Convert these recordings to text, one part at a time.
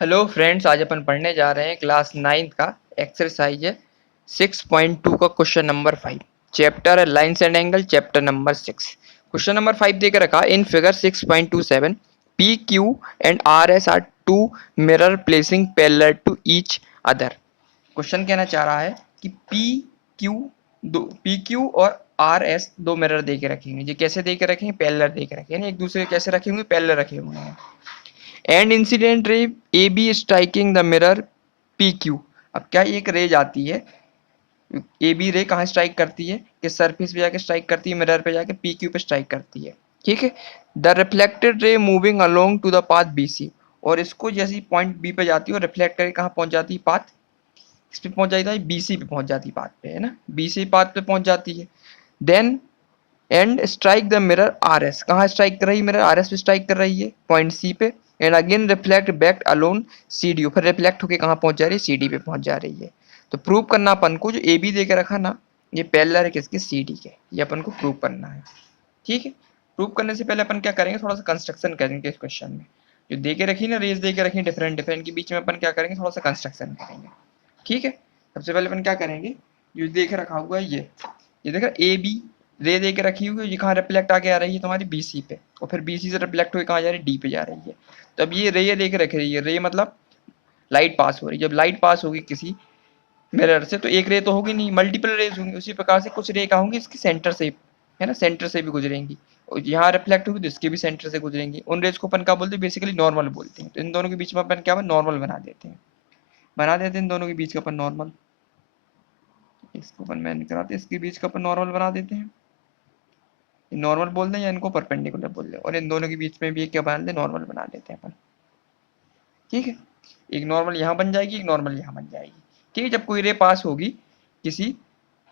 Hello friends, आज अपन पढ़ने जा रहे हैं क्लास 9 का एक्सरसाइज है 6.2 का क्वेश्चन नंबर 5। चैप्टर है lines and angle, chapter number 6। Question number 5 देकर रखा in figure 6.27 P Q and R S are two mirror placing parallel to each other. Question कहना चाह रहा है कि पी क्यू और आर एस दो मिरर दे के रखेंगे। ये कैसे दे के रखेंगे? पैरेलल दे के रखेंगे, एक दूसरे कैसे रखे होंगे? पैरेलल रखे हुए हैं। And incident ray A B striking the mirror P Q. अब क्या एक रे जाती है, ए बी रे कहाँ स्ट्राइक करती है? किस सरफेस पे जाके स्ट्राइक करती है? मिरर पे जाके पी क्यू पे स्ट्राइक करती है। ठीक है। The reflected ray moving along to the path B C. और इसको जैसी पॉइंट बी पे जाती है और रिफ्लेक्ट करके कहाँ पहुंच जाती है? पाथ इस पे पहुंच जाती है, बी सी पे पहुंच जाती है, पाथ पे, है ना, बी सी पाथ पे पहुंच जाती है। Then and strike the mirror R S. कहाँ स्ट्राइक कर रही है? मिरर आर एस पे स्ट्राइक कर रही है, पॉइंट सी पे। And again reflect back alone C D. फिर रिफ्लेक्ट होकर कहाँ पहुंच जा रही है? सी डी पे पहुंच जा रही है। तो प्रूव करना अपन को, जो ए बी दे के रखा ना, ये पैरेलल है किसके? सी डी के। ये अपन को प्रूव करना है। ठीक है। प्रूव करने से पहले अपन क्या करेंगे? थोड़ा सा कंस्ट्रक्शन करेंगे इस क्वेश्चन में। जो दे के रखी ना, रेस दे के रखी डिफरेंट डिफरेंट के बीच में, अपन क्या करेंगे? थोड़ा सा कंस्ट्रक्शन करेंगे। ठीक है। सबसे पहले अपन क्या करेंगे? जो दे के रखा हुआ है ये देखा ए बी रे दे के रखी हुई है, ये कहाँ रिफ्लेक्ट आके आ रही है? तुम्हारी बी सी पे। और फिर बी सी से रिफ्लेक्ट होकर कहाँ जा रही है? डी पे जा रही है। तो अब ये रे दे के रख रही है, रे मतलब लाइट पास हो रही है। जब लाइट पास होगी किसी मिरर से तो एक रे तो होगी नहीं, मल्टीपल रेज होंगी। उसी प्रकार से कुछ रे क्या होंगी? इसके सेंटर से, है ना, सेंटर से भी गुजरेंगी। और यहाँ रिफ्लेक्ट होगी तो इसके भी सेंटर से गुजरेंगी। उन रेज को अपन क्या बोलते हैं? बेसिकली नॉर्मल बोलते हैं। तो इन दोनों के बीच में अपन क्या नॉर्मल बना देते हैं इन दोनों के बीच का अपन नॉर्मल। इसको अपन मैन कराते हैं, इसके बीच का अपन नॉर्मल बना देते हैं। नॉर्मल बोल दें या इनको परपेंडिकुलर बोल दें, और इन दोनों के बीच में भी क्या बना दें? नॉर्मल बना देते हैं अपन। ठीक है। एक नॉर्मल यहाँ बन जाएगी, एक नॉर्मल यहाँ बन जाएगी। ठीक है। जब कोई रे पास होगी किसी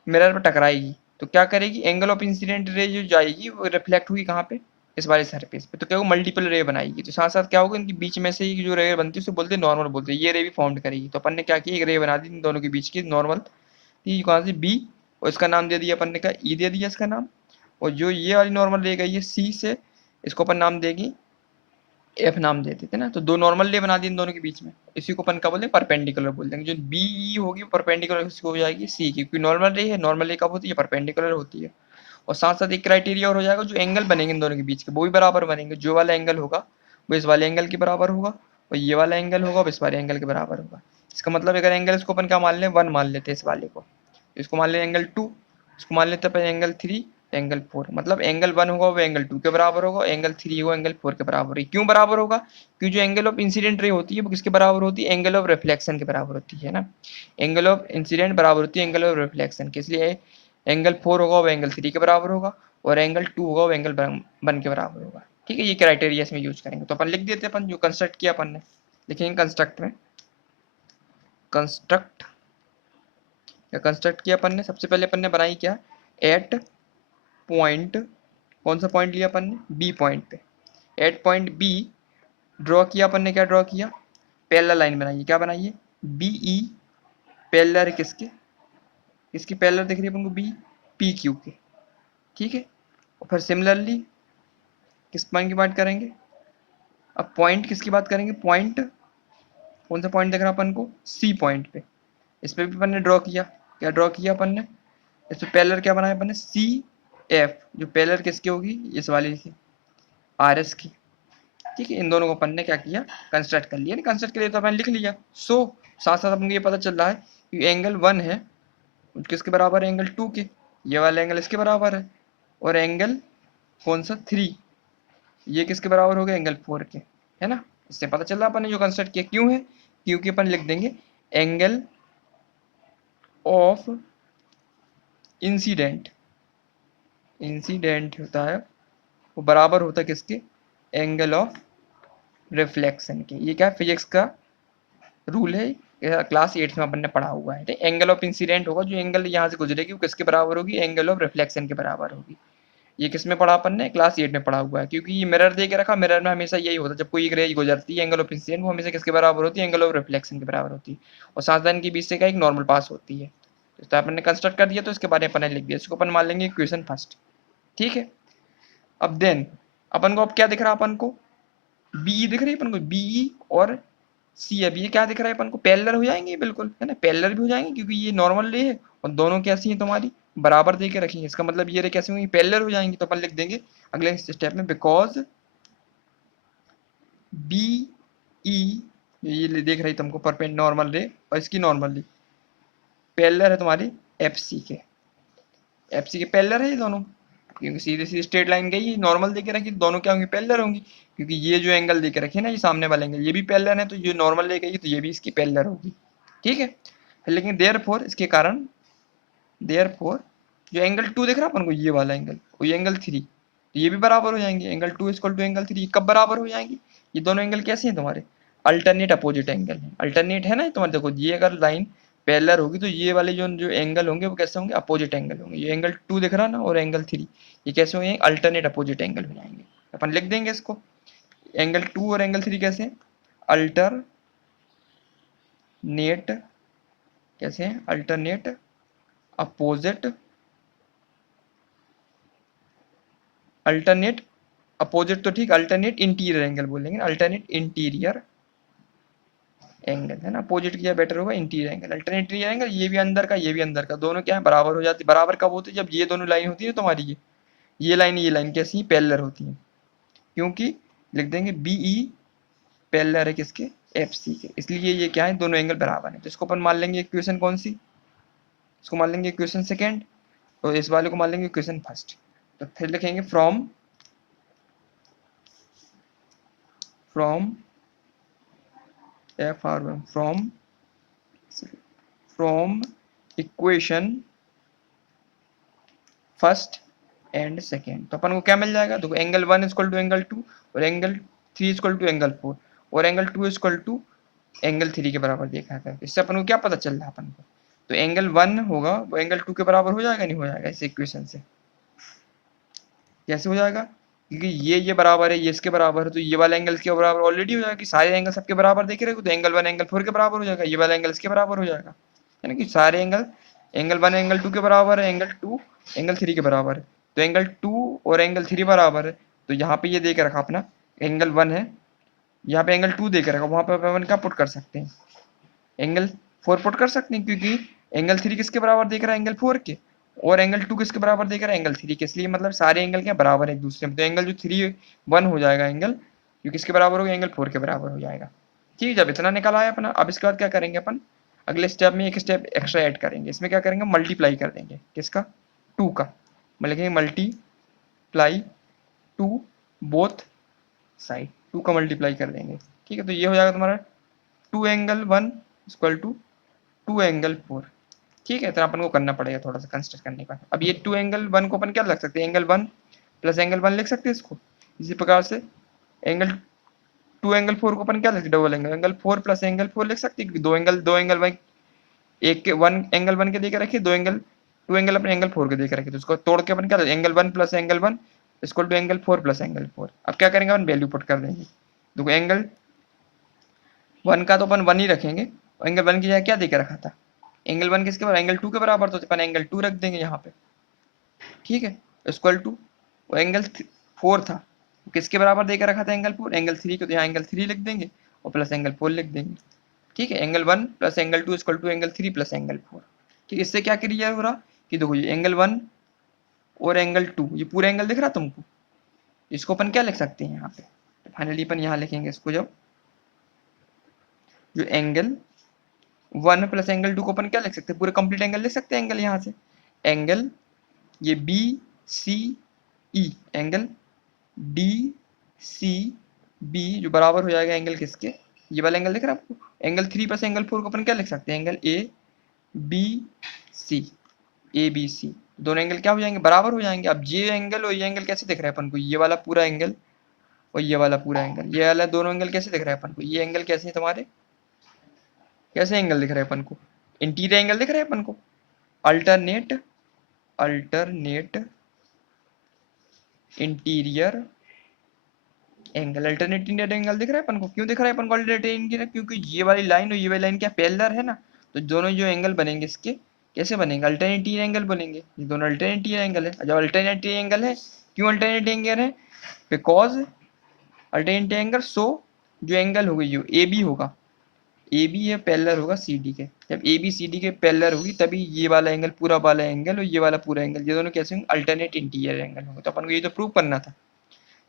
मिरर पर टकराएगी तो क्या करेगी? एंगल ऑफ इंसिडेंट रे जो जाएगी वो रिफ्लेक्ट हुई कहाँ पे? इस वाले सरफेस पे। तो क्या होगा? मल्टीपल रे बनाएगी। तो साथ साथ क्या होगा? इनके बीच में से ही जो रे बनती है उसे बोलते हैं नॉर्मल बोलते हैं। ये रे भी फॉर्म करेगी। तो अपन ने क्या किया? एक रे बना दी इन दोनों के बीच की नॉर्मल। कहाँ से? बी। और इसका नाम दे दिया अपन ने, क्या? ई दे दिया इसका नाम। और जो ये वाली नॉर्मल ले गई है सी से, इसको अपन नाम देगी एफ नाम दे देते ना। तो दो नॉर्मल ले बना दी इन दोनों के बीच में। इसी को अपन क्या बोलते हैं? परपेंडिकुलर बोल देंगे। जो बी ई होगी वो परपेंडिकुलर हो जाएगी सी की, क्योंकि नॉर्मल रे है। नॉर्मल रे कब होती है? परपेंडिकुलर होती है। और साथ साथ एक क्राइटेरिया और हो जाएगा, जो एंगल बनेंगे इन दोनों के बीच के वो भी बराबर बनेंगे। जो वाला एंगल होगा वो इस वाले एंगल के बराबर होगा, और ये वाला एंगल होगा वो इस वाले एंगल के बराबर होगा। इसका मतलब अगर एंगल इसको अपन क्या मान लें? 1 मान लेते हैं इस वाले को। इसको मान लें एंगल 2, इसको मान लेते हैं एंगल 3, एंगल 4। मतलब एंगल 1 होगा वो एंगल 2 के बराबर होगा, एंगल 3 होगा एंगल 4 के बराबर है। क्यों बराबर होगा? क्योंकि जो एंगल ऑफ इंसिडेंट रे होती है वो किसके बराबर होती है? एंगल ऑफ रिफ्लेक्शन के बराबर होती है ना। एंगल ऑफ इंसिडेंट बराबर होती है एंगल ऑफ रिफ्लेक्शन के, इसलिए एंगल 4 होगा वो एंगल 3 के बराबर होगा, और एंगल 2 होगा वो एंगल 1 के बराबर होगा। ठीक है। ये क्राइटेरिया इसमें यूज करेंगे। तो अपन लिख देते हैं, अपन जो कंस्ट्रक्ट किया अपन ने लिखेंगे कंस्ट्रक्ट में। कंस्ट्रक्ट या कंस्ट्रक्ट किया अपन ने, सबसे पहले अपन ने बनाई क्या? एट पॉइंट, कौन सा पॉइंट लिया अपन ने? बी पॉइंट पे। एट पॉइंट बी ड्रॉ किया अपन ने। क्या ड्रॉ किया? पैरेलल लाइन बनाई है। क्या बनाई है? B E. पैरेलल किसके? किसकी पैरेलल दिख रही है अपन को? बी पी क्यू के। ठीक है। और फिर सिमिलरली किस पॉइंट की बात करेंगे? अब पॉइंट किसकी बात करेंगे? पॉइंट, कौन सा पॉइंट दिख रहा है अपन को? सी पॉइंट पे। इस पे भी अपन ने ड्रॉ किया। क्या ड्रॉ किया अपन ने? इस पे पैरेलल क्या बनाया अपन ने? C F. जो पैरेलल किसकी होगी? इस वाली की, आर एस की। ठीक है। इन दोनों को अपन ने क्या किया? कंस्ट्रक्ट कर लिया। कंस्ट्रक्ट के लिए तो अपन लिख लिया। सो साथ साथ अपन को ये पता चल रहा है कि एंगल 1 है किसके बराबर है? एंगल 2 के। ये वाला एंगल इसके बराबर है। और एंगल कौन सा? 3, ये किसके बराबर हो गया? एंगल 4 के, है ना। इससे पता चल रहा अपन ने जो कंस्ट्रक्ट किया। क्यों है? क्योंकि अपन लिख देंगे एंगल ऑफ इंसिडेंट, इंसिडेंट होता है वो बराबर होता है किसके? एंगल ऑफ रिफ्लेक्शन के। ये क्या? फिजिक्स का रूल है, क्लास 8 में अपन ने पढ़ा हुआ है। एंगल ऑफ इंसिडेंट होगा, जो एंगल यहाँ से गुजरेगी वो किसके बराबर होगी? एंगल ऑफ रिफ्लेक्शन के बराबर होगी। ये किस में पढ़ा अपन ने? क्लास 8 में पढ़ा हुआ है। क्योंकि ये मिरर दे के रखा, मिरर में हमेशा यही होता है, जब कोई एक रेज गुजरती है एंगल ऑफ इंसिडेंट वो हमेशा किसके बराबर होती है? एंगल ऑफ रिफ्लेक्शन के बराबर होती है। और सावधान के बीच से का एक नॉर्मल पास होती है। तो अपन ने कंस्ट्रक्ट कर दिया, तो इसके बारे में अपन ने लिख दिया। इसको अपन मान लेंगे इक्वेशन फर्स्ट। ठीक है। अब देन अपन को अब क्या दिख रहा है? अपन को बी दिख रही है अपन को, बी और सी। अब ये क्या दिख रहा है अपन को, पैरेलल हो जाएंगे बिल्कुल, है ना, पैरेलल भी हो जाएंगे क्योंकि ये नॉर्मल रे है और दोनों कैसी हैं तुम्हारी, बराबर दे के रखेंगे। इसका मतलब ये रे कैसे होंगी, पैरेलल हो जाएंगी। तो अपन लिख देंगे अगले स्टेप में, बिकॉज बी ई, ये देख रही तुमको परपेंड नॉर्मल रे और इसकी नॉर्मल रे पैरेलल है तुम्हारी एफ सी के, एफ सी के पैरेलल है ये दोनों, क्योंकि सीधे सीधे स्ट्रेट लाइन गई, नॉर्मल देके रखी, दोनों क्या होंगी, पैरेलल होंगी। क्योंकि ये जो एंगल देके रखे ना, ये सामने वाला एंगल, ये भी पैरेलल है, तो ये नॉर्मल लेके गई तो ये भी इसकी पैरेलल होगी। ठीक है, लेकिन देयरफॉर इसके कारण, देयरफॉर जो एंगल 2 दिख रहा है अपन को, ये वाला एंगल और ये एंगल 3, तो ये भी बराबर हो जाएंगे। एंगल 2 इक्वल टू एंगल 3 कब बराबर हो जाएंगे, ये दोनों एंगल कैसे हैं तुम्हारे, अल्टरनेट अपोजिट एंगल है। अल्टरनेट है ना तुम्हारे, देखो ये अगर लाइन पैरेलल होगी तो ये वाले जो जो एंगल होंगे वो कैसे होंगे, अपोजिट एंगल होंगे। ये एंगल 2 दिख रहा ना और एंगल 3, ये कैसे होंगे, अल्टरनेट अपोजिट एंगल हो जाएंगे। अपन लिख देंगे इसको, एंगल 2 और एंगल 3 कैसे, अल्टरनेट, कैसे हैं, अल्टरनेट अपोजिट, अल्टरनेट अपोजिट तो ठीक, अल्टरनेट इंटीरियर एंगल बोलेंगे, अल्टरनेट इंटीरियर एंगल, है ना, अपोजिट किया बेटर होगा, interior angle, alternate interior angle, ये भी अंदर का ये भी अंदर का, दोनों क्या है, बराबर हो जाती है। बराबर कब होती है, जब ये दोनों लाइन होती है तुम्हारी, ये लाइन कैसी पैरेलल होती है, क्योंकि लिख देंगे बीई पैरेलल है किसके, एफ सी के, इसलिए ये क्या है, दोनों एंगल बराबर है। तो इसको अपन मान लेंगे इक्वेशन कौन सी, इसको मान लेंगे इक्वेशन सेकेंड, और इस वाले को मान लेंगे इक्वेशन फर्स्ट। तो फिर लिखेंगे from from equation first and second, तो अपन को क्या मिल जाएगा, देखो एंगल 1 इक्वल टू एंगल 2 और एंगल 3 इक्वल टू एंगल 4 और एंगल 2 इक्वल टू एंगल 3 के बराबर देखा था। इससे अपन को क्या पता चल रहा है अपन को, तो एंगल 1 होगा वो एंगल 2 के बराबर हो जाएगा, नहीं हो जाएगा इस इक्वेशन से, कैसे हो जाएगा, क्योंकि ये बराबर है, ये इसके बराबर है, तो ये वाला एंगल इसके बराबर ऑलरेडी हो जाएगा, कि सारे एंगल सबके बराबर देखे रहे तो एंगल 1 एंगल 4 के बराबर हो जाएगा, ये वाला एंगल इसके बराबर हो जाएगा, है ना, कि सारे एंगल, एंगल 1 एंगल 2 के बराबर है, एंगल 2 एंगल 3 के बराबर है, तो एंगल 2 और एंगल 3 बराबर है। तो यहाँ पे ये दे के रखा अपना एंगल 1 है, यहाँ पे एंगल 2 दे के रखा, वहाँ पे अपन क्या पुट कर सकते हैं, एंगल 4 पुट कर सकते हैं, क्योंकि एंगल 3 किसके बराबर देख रहा है, एंगल 4 के, और एंगल 2 किसके बराबर देख रहा है, एंगल 3 के, इसलिए मतलब सारे एंगल क्या बराबर है एक दूसरे में। तो एंगल जो 3 1 हो जाएगा एंगल, जो किसके बराबर होगा, एंगल 4 के बराबर हो जाएगा। ठीक है, जब इतना निकल आया अपना, अब इसके बाद क्या करेंगे अपन, अगले स्टेप में एक स्टेप एक्स्ट्रा ऐड करेंगे, इसमें क्या करेंगे, मल्टीप्लाई कर देंगे किसका, 2 का, मतलब लिखेंगे मल्टीप्लाई 2 बोथ साइड, 2 का मल्टीप्लाई कर देंगे। ठीक है, तो ये हो जाएगा तुम्हारा 2 एंगल 1 इक्वल टू 2 एंगल 4। ठीक है, तो अपन को करना पड़ेगा थोड़ा सा कंस्ट्रक्ट करने का। अब ये 2 एंगल 1 को अपन क्या लग सकते हैं, एंगल 1 प्लस एंगल 1 लिख सकते हैं इसको। इसी प्रकार से एंगल 2 एंगल 4 को अपन क्या लिख सकते, डबल एंगल 4 प्लस एंगल 4 लिख सकते हैं, क्योंकि दो एंगल 1 एक के 1 एंगल 1 के देकर रखे, 2 एंगल अपने एंगल 4 के देकर रखे, तो उसको तोड़ के अपन क्या, angle 1 plus angle 1 equal to angle 4 plus angle 4। अब क्या करेंगे अपन, वैल्यू पुट कर देंगे। देखो एंगल 1 का तो अपन 1 ही रखेंगे, और एंगल 1 की जगह क्या देकर रखा था, एंगल 1 किसके बराबर, एंगल 2 के बराबर, तो अपन एंगल 2 रख देंगे यहाँ पे। ठीक है, इक्वल टू, और एंगल 4 था, किसके बराबर देकर रखा था, एंगल 4, एंगल 3 को, तो यहाँ एंगल 3 लिख देंगे और प्लस एंगल 4 लिख देंगे। ठीक है, angle 1 plus angle 2 equal to angle 3 plus angle 4। ठीक, इससे क्या क्लियर हो रहा कि देखो ये एंगल 1 और एंगल 2, ये पूरा एंगल दिख रहा तुमको, इसको अपन क्या लिख सकते हैं यहाँ पे, तो फाइनली अपन यहाँ लिखेंगे इसको, जब जो एंगल 1 प्लस एंगल 2 को अपन क्या लिख सकते हैं, पूरे कंप्लीट एंगल लिख सकते हैं, एंगल यहाँ से, एंगल ये बी सी ई, एंगल डी सी बी जो बराबर हो जाएगा एंगल किसके, ये वाला एंगल दिख रहा है आपको, एंगल 3 प्लस एंगल 4 को अपन क्या लिख सकते हैं, angle A B C, A B C, दोनों एंगल क्या हो जाएंगे, बराबर हो जाएंगे। अब ये एंगल और ये एंगल कैसे दिख रहा है अपन को, ये वाला पूरा एंगल और ये वाला पूरा एंगल, ये वाला दोनों एंगल कैसे दिख रहा है अपन को, ये एंगल कैसे है तुम्हारे, कैसे एंगल दिख रहा है अपन को, इंटीरियर एंगल दिख रहा है अपन को, alternate interior angle, alternate interior angle दिख रहा है अपन को, क्यों दिख रहा है अपन को अल्टरनेट इंटीरियर, क्योंकि ये वाली लाइन और ये वाली लाइन क्या पैरेलल है ना, तो दोनों जो एंगल बनेंगे इसके कैसे बनेंगे, अल्टरनेट इंटीरियर एंगल बनेंगे, ये दोनों अल्टरनेट इंटीरियर एंगल है। जब अल्टरनेट इंटीरियर एंगल है, क्यों अल्टरनेट एंगल है, बिकॉज अल्टरनेट एंगल, सो जो एंगल होगा ये ए बी होगा, ए बी है पैरेलल होगा सी डी के। जब ए बी सी डी के पैरेलल होगी तभी ये वाला एंगल, पूरा वाला एंगल और ये वाला पूरा एंगल, ये दोनों कैसे होंगे, अल्टरनेट इंटीरियर एंगल होंगे। तो अपन को ये तो प्रूव करना था,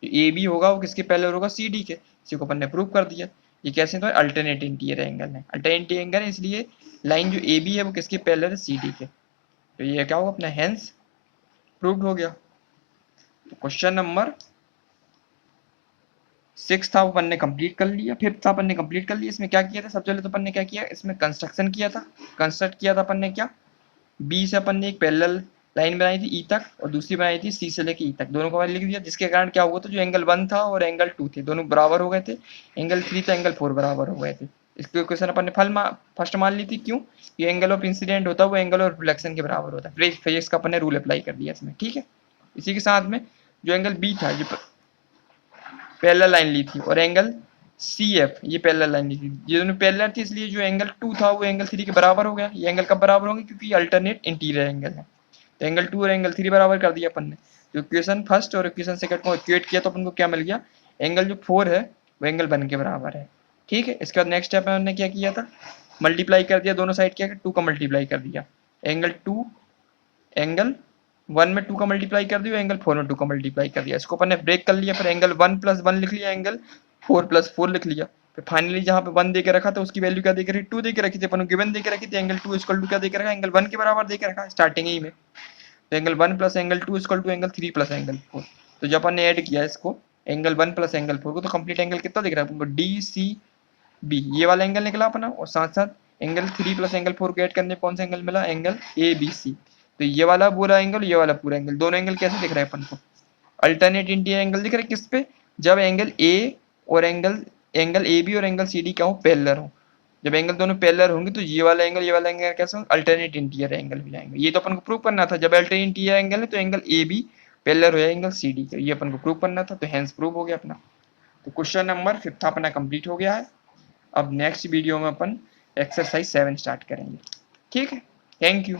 जो ए बी होगा वो किसके पैरेलल होगा, सी डी के। इसी को अपन ने प्रूव कर दिया। ये कैसे, तो अल्टरनेट इंटीरियर एंगल है, अल्टरनेट एंगल है, इसलिए लाइन जो ए बी है वो किसके पैरेलल है, सी डी के। तो ये क्या होगा अपना, हेंस प्रूव्ड हो गया। तो क्वेश्चन नंबर 6 था वो अपन ने कंप्लीट कर लिया। 5th था अपन ने कंप्लीट कर लिया। इसमें क्या किया था, सबसे पहले तो अपन ने क्या किया, इसमें कंस्ट्रक्शन किया था। कंस्ट्रक्ट किया था अपन ने क्या, बी से अपन ने एक पैरेलल लाइन बनाई थी ई तक, और दूसरी बनाई थी सी से लेके ई तक, दोनों को मैंने लिख दिया। जिसके कारण क्या हुआ था, जो एंगल 1 था और एंगल 2 थे दोनों बराबर हो गए थे, एंगल 3 था एंगल 4 बराबर हो गए थे। इसकी इक्वेशन अपन ने फर्स्ट मान ली थी। क्यों, ये एंगल ऑफ इंसिडेंट होता है वो एंगल ऑफ रिफ्लेक्शन के बराबर होता है। फिजिक्स का अपन ने रूल अप्लाई कर दिया इसमें, ठीक है। इसी के साथ में जो एंगल बी था, जो पैरेलल लाइन ली थी, और एंगल सी एफ ये पैरेलल लाइन ली थी, ये दोनों पैरेलल थी, इसलिए जो एंगल 2 था वो एंगल 3 के बराबर हो गया। ये एंगल कब बराबर होंगे, क्योंकि अल्टरनेट इंटीरियर एंगल है। तो एंगल 2 और एंगल 3 बराबर कर दिया अपन ने। तो इक्वेशन फर्स्ट और इक्वेशन सेकंड को इक्वेट किया तो अपन को क्या मिल गया, एंगल जो 4 है वो एंगल 1 के बराबर है, ठीक है। इसके बाद नेक्स्ट स्टेप में हमने क्या किया था, मल्टीप्लाई कर दिया दोनों साइड, क्या 2 का मल्टीप्लाई कर दिया। एंगल 2 एंगल 1 में 2 का मल्टीप्लाई कर दिया, एंगल 4 में 2 का मल्टीप्लाई कर दिया। इसको अपन ने ब्रेक कर लिया, फिर एंगल 1 + 1 लिख लिया, एंगल 4 + 4 लिख लिया। फिर फाइनली जहाँ पे 1 दे के रखा था उसकी वैल्यू क्या दे के रखी, 2 दे के रखी थी अपन को, गिवन दे के रखी थी। एंगल 2 = क्या दे के रखा, एंगल 1 के बराबर दे के रखा स्टार्टिंग ही में। तो एंगल 1 + एंगल 2 = एंगल 3 + एंगल 4। तो जब अपन ने ऐड किया इसको, एंगल 1 + एंगल 4 को, तो कंप्लीट एंगल कितना दिख रहा है अपन को, डी सी बी, ये वाला एंगल निकला अपना। और साथ साथ एंगल 3 + एंगल 4 को ऐड करने कौन सा एंगल मिला, एंगल ए बी सी। तो ये वाला पूरा एंगल, ये वाला पूरा एंगल, दोनों एंगल कैसे दिख रहा है अपन को, अल्टरनेट इंटीरियर एंगल दिख रहा है। किस पे, जब एंगल ए और एंगल ए बी और एंगल सी डी क्या हो, पैरेलल हो। जब एंगल दोनों पैरेलल होंगे तो ये वाला एंगल, ये वाला एंगल कैसे होंगे, अल्टरनेट इंटीरियर एंगल हो जाएंगे। ये तो अपन को प्रूव करना था, जब अल्टरनेट इंटीरियर एंगल है तो एंगल ए बी पैरेलल हो जाएगा एंगल सी डी के, ये अपन को प्रूव करना था। तो हेंस प्रूव हो गया अपना। तो क्वेश्चन नंबर 5 अपना कंप्लीट हो गया है। अब नेक्स्ट वीडियो में अपन एक्सरसाइज 7 स्टार्ट करेंगे, ठीक है। Thank you.